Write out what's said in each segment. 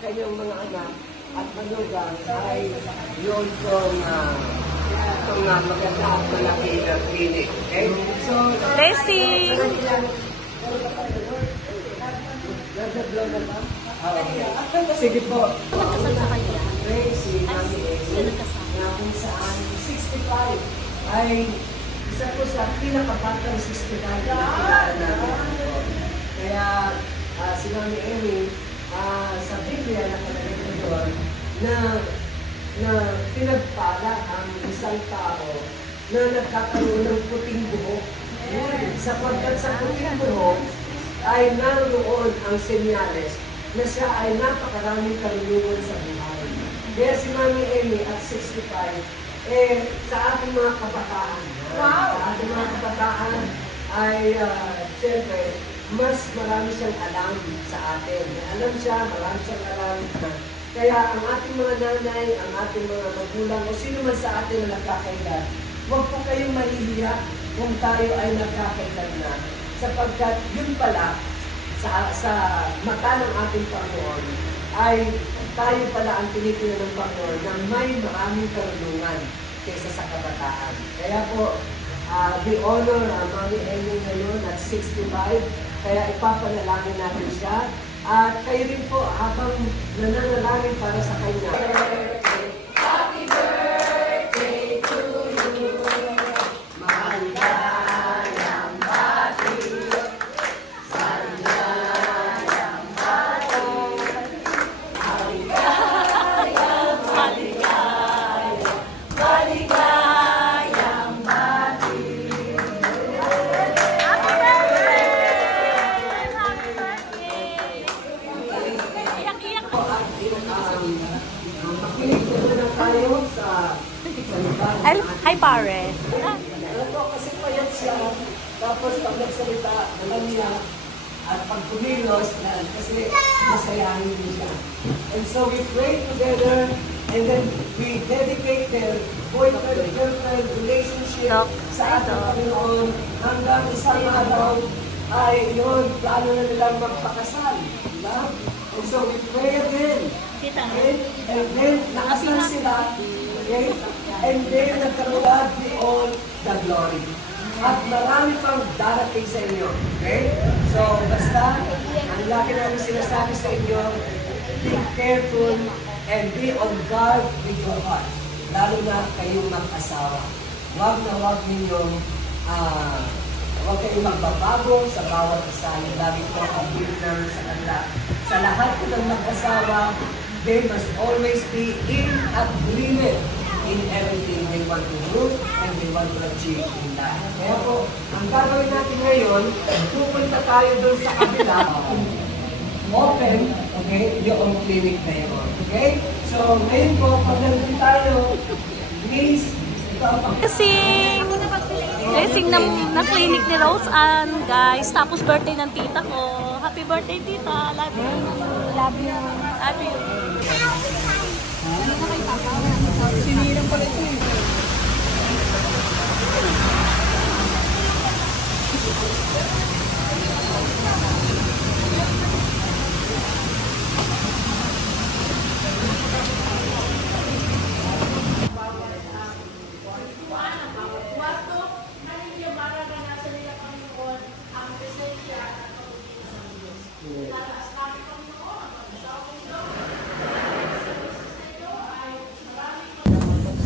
kanyang mga anak at manugang ay yun kong maganda at malaki na clinic. Okay? So, blessing! Sige po. Nagkasal sa kanya. Tracy, Mami Sino nagkasal? na kung saan 65 ay isa po sa pinakabatang 65 na kilala namin. Kaya si Mami Amy, sa Biblia nakalagay ko doon na pinagpala ang isang tao na nagkakaroon ng puting buhok. Sapagkat sa puting buhok ay naroon ang senyales na siya ay napakaraming karunungan sa buhay. Kaya si Mami Amy at 65, sa ating mga kabataan, sa ating mga kabataan ay siyempre, mas marami siyang alam sa atin. Alam siya, marami siyang alam. Kaya ang ating mga nanay, ang ating mga magulang, o sino man sa atin na nagkakaedad, huwag po kayong mahihiya kung tayo ay nagkakaedad na. Sapagkat yun pala, sa mata ng ating Panginoon, ay tayo pala ang tinitingnan ng Panginoon na may maraming karunungan kaysa sa kabataan. Kaya po, we honor Mami Amy ngayon at 65, kaya ipapanalangin natin siya. At kayo rin po, habang nananalangin para sa kanya. Happy birthday to you. Maligayang bati. Maligayang bati. Maligayang, maligayang, maligayang bati. Happy birthday! Happy birthday! Iyak-iyak po. Makinig na tayo sa Hi, pare. Alam ko kasi payat siya, tapos pag nagsalita, alam niya, at pag kumilos, kasi masayahin din siya. And so we pray together, and then we dedicate their boyfriend-girlfriend relationship sa ating Panginoon hanggang isang araw ay yun, plano na nilang magpakasal. Diba? And so we pray again. Okay? And then, nakasal sila. Okay? And then, nagkaroon be all the glory. At marami pang darating sa inyo. Okay? So, basta, ang laki namin sinasabi sa inyo, be careful and be on guard with your heart. Lalo na kayong mag-asawa. Huwag na huwag ninyong, huwag kayong magbabago sa bawat isa. Yung lagi ko ang partner sa kanila. Sa lahat ko ng mag-asawa, they must always be in agreement in everything they want to do and they want to achieve in life. Kaya po, ang gagawin natin ngayon, pupunta tayo doon sa kabila, open, okay, yung clinic na yun. Okay? So, ngayon po, pag nandun tayo, please, ito ang Blessing na clinic ni Rose Ann, guys. Tapos birthday ng tita ko. Happy birthday, tita. Love you. Love you. Love you. Sinirang pala ito eh.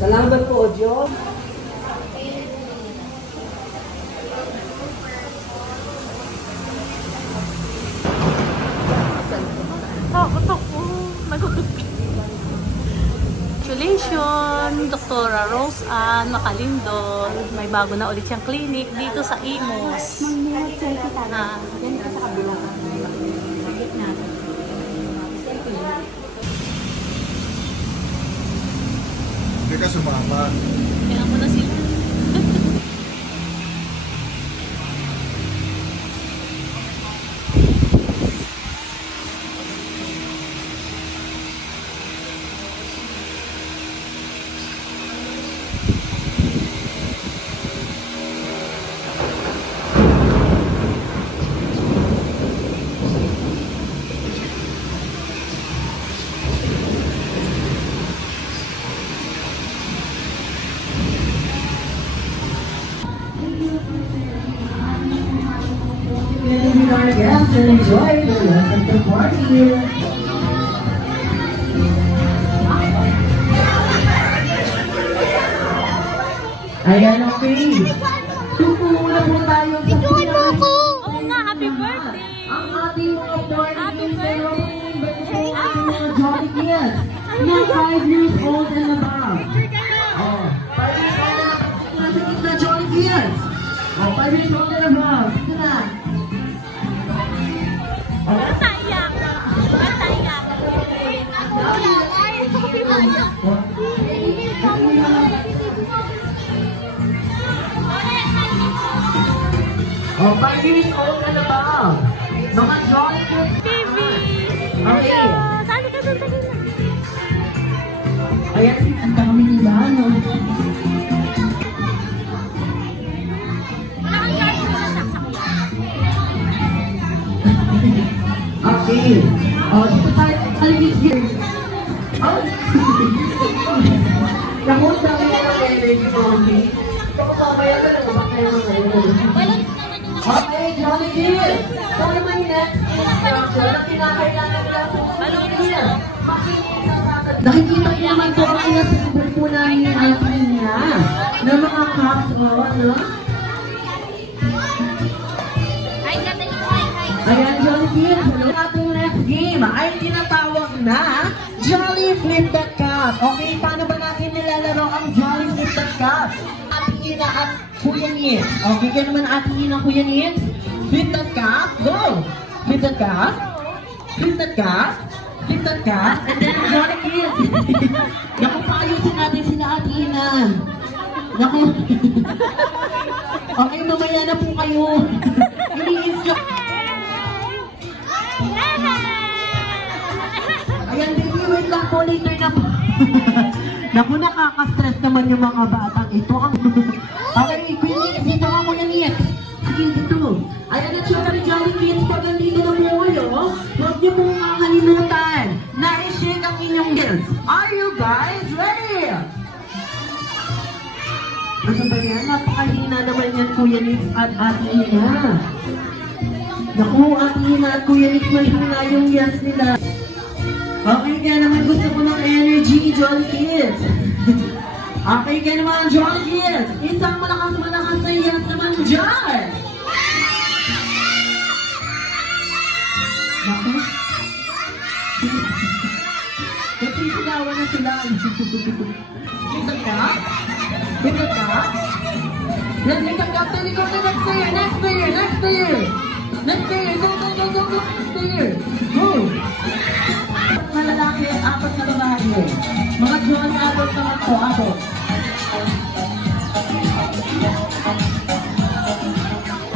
Salamat po, Diyos. Takot ako. Congratulations, Dr. Rose Ann Macalindol. May bago na ulit siyang clinic dito sa Imus. Hindi ka sumama. Kaya mo na sila. and enjoy the rest of the party. Ayan, okay. Tutungo na po tayo sa pinaka- Oo nga, happy birthday! ang ating mga party Happy pero birthday! mga Jolly Kids na 5 years old and above. Oh, 5 years old and above. Nasa gitna Jolly Kids. Oh, 5 years old and above. Ito na. Basta iyak! Basta iyak! Oh, 5 years old and above. Mga Jolly Kids. Baby! Okay. Hello! Sali ka doon, dali na. Ayan, ang dami nila, no? Wala kang charge mo na saksak yan. Okay. Oh, dito tayo sa Calvin's here. Oh. Naku, dami na ng energy, Mommy. Baka mamaya ka lang, baka kayo ngayon. Okay, Jolly Kids. So, naman next instructor na kinakailangan nila po here. Nakikita niyo naman po ang nasa sabon po namin ang ating niya na mga cups, no? Hi, Gata, hi. Ayan, Jolly Kids. Ating next game ay tinatawag na Jolly Flip the Cup. Okay, paano ba natin nilalaro ang Jolly Flip the Cup? Ating ina at Kuya Nitz. Okay, kaya naman ating ina Kuya Nitz. Flip the cup, go! Flip the cup. Flip the cup. Flip the cup. And then Jolly Kids. Naku, paayusin natin sila ating ina. Naku. Okay, mamaya na po kayo. Ini-instruct. Ayan, baby, wait lang po, later na po. Naku, nakaka-stress naman yung mga batang ito. Okay, Queen, dito ako yan yan. Sige, dito. Ayan na, syempre, Jolly Kids, pag nandito na po kayo, huwag niyo pong kakalimutan na i-shake ang inyong heels. Are you guys ready? Ano ba yan? Napakahina naman yan, Kuya Nitz at Ate Ina. Naku, Ate Ina at Kuya Nitz, mahina yung yes nila. Okay, kaya naman gusto ko ng energy, Jolly Kids. Okay, kaya naman, Jolly Kids. Isang malakas na yes naman dyan. Naku. Kasi sigawan na sila. Kita ka? Kita ka? Kita ka? Telikot na next player, next player, next player. Next player, go, go, go, go, go, next player. Go. Mga lalaki, 4 na babae. Mga Jolly adult naman po, adult.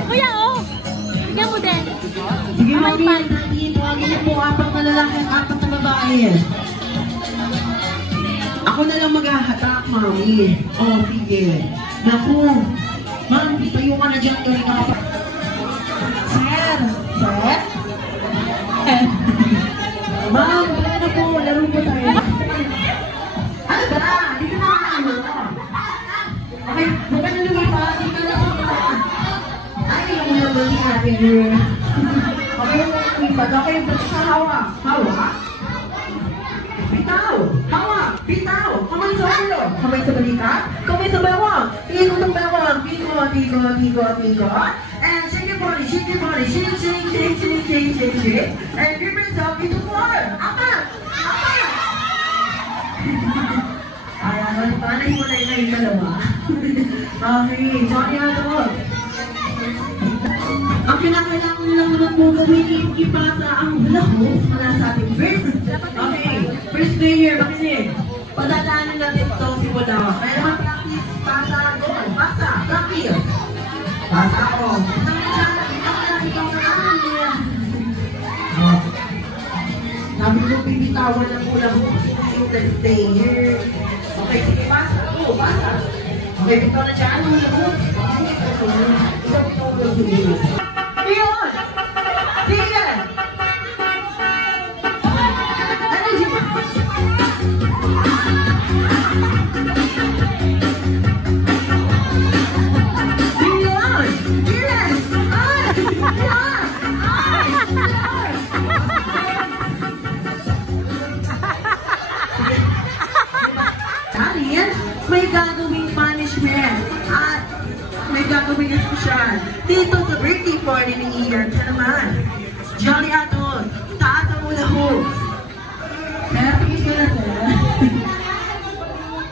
Kuya, oh! Bigyan mo din. Sige, Mami, tawagin niyo po 4 na lalaki at 4 na babae. Ako na lang maghahatak, Mami. Oh, sige. Naku. Ma'am, tayo ka na dyan. Gawin ka pa. Sir! Sir? Ma'am, wala na po. Laro po tayo. Ano ba? Dito na ako. Okay, huwag na lumipas. Dito na po. Ay, yung naman ni Ate Girl. Okay, yung lumipas. Okay, basta hawak. Hawak? Bitaw! Hawak! Bitaw! Kamay sa ulo! Kamay sa balikat! Kamay sa bawang! Tigo ng bawang! Tigo, tigo, tigo, tigo! And shake your body, shake your body! Shake, shake, shake, shake, shake, shake, shake! And give yourself into floor! Apat! Apat! Ayan, panay mo na yung dalawa. Okay, Johnny Adolf. Ang kinakailangan lang naman po gawin, ipasa ang lahos para sa ating first. Okay, first player, makinig. Padadaanan natin ito simula. Kaya naman practice, pasa, goal, pasa, practice. Pasa ako. Sabi ko, pipitawan na po lang yung stay here. Okay, sige, pasa. Oo, pasa. Okay, bitaw na dyan. Yun! Sige! Ano yun? Yun! Yes! Ay! Yes! Ay! may gagawing punishment at may gagawing espesyal dito sa birthday party ni Ian. Kaya naman, Jolly Aton, taas ang hula hoop. Kaya tingin ka na sir.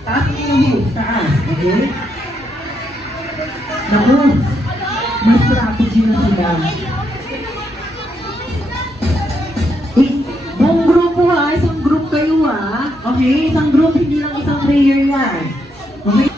Taas ang hula hoop. Taas. Okay? Naku, mas strategy na sila. Buong grupo ha, isang group kayo ha. Okay, isang group, hindi lang isang player yan. Okay?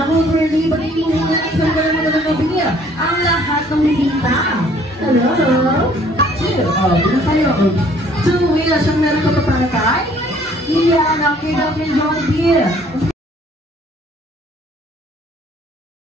Naku, Bernie, ba't hindi mo na isang gano'n mo na gabi ang lahat ng bisita? Hello? Oh, yun tayo. So, Will, siyang meron ka pa para kay? Iyan, okay daw yung John Deere.